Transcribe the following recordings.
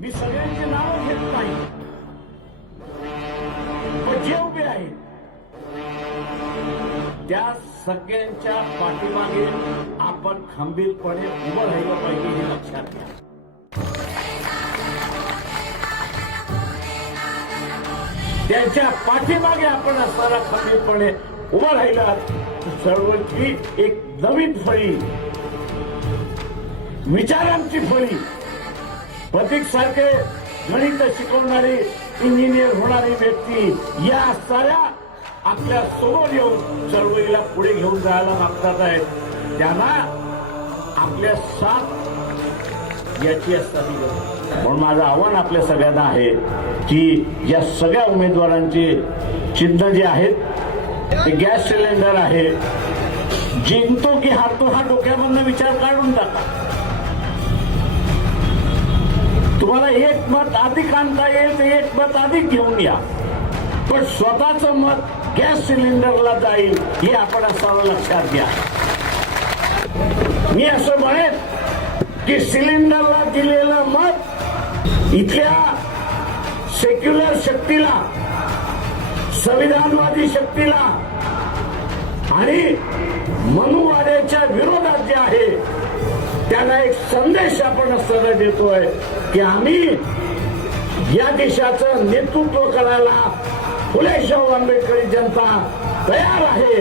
मी सगळ्यांची नाव घेत नाही, पण जे उभे आहेत त्या सगळ्यांच्या पाठीमागे आपण खंबीरपणे उभं राहिलं पाहिजे हे लक्षात घ्या. त्यांच्या पाठीमागे आपण असताना खंबीरपणे उभं राहिला चळवळीची एक नवीन फळी, विचारांची फळी, प्रतीक सारखे गणित शिकवणारी, इंजिनियर होणारी व्यक्ती या साऱ्या आपल्या सोबत येऊन चळवळीला पुढे घेऊन जायला मागतात आहेत. त्यांना आपल्या साथ याची असतात. म्हणून माझं आव्हान आपल्या सगळ्यांना आहे की या सगळ्या उमेदवारांचे चिन्ह जे आहेत ते गॅस सिलेंडर आहे. जिंकतो की हारतो हा डोक्यामधनं विचार काढून टाका. तुम्हाला एक मत अधिक आणता येईल तर एक मत अधिक घेऊन या, पण स्वतःचं मत गॅस सिलेंडरला जाईल हे आपण असं लक्षात घ्या. मी असं म्हणेन की सिलेंडरला दिलेलं मत इथल्या सेक्युलर शक्तीला, संविधानवादी शक्तीला आणि मनुवाद्याच्या विरोधात जे आहे त्यांना एक संदेश आपण असताना देतोय की आम्ही या देशाचं नेतृत्व करायला फुले शाहू आंबेडकरी जनता तयार आहे.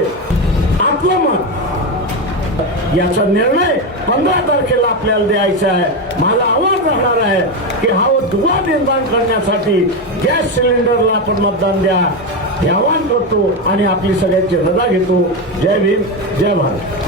आपलं मत याचा निर्णय 15 तारखेला आपल्याला द्यायचा आहे. माझं आव्हान राहणार आहे की हा दुवा निर्माण करण्यासाठी गॅस सिलेंडरला आपण मतदान द्या हे आवाहन करतो आणि आपली सगळ्यांची रजा घेतो. जय भीम, जय भारत.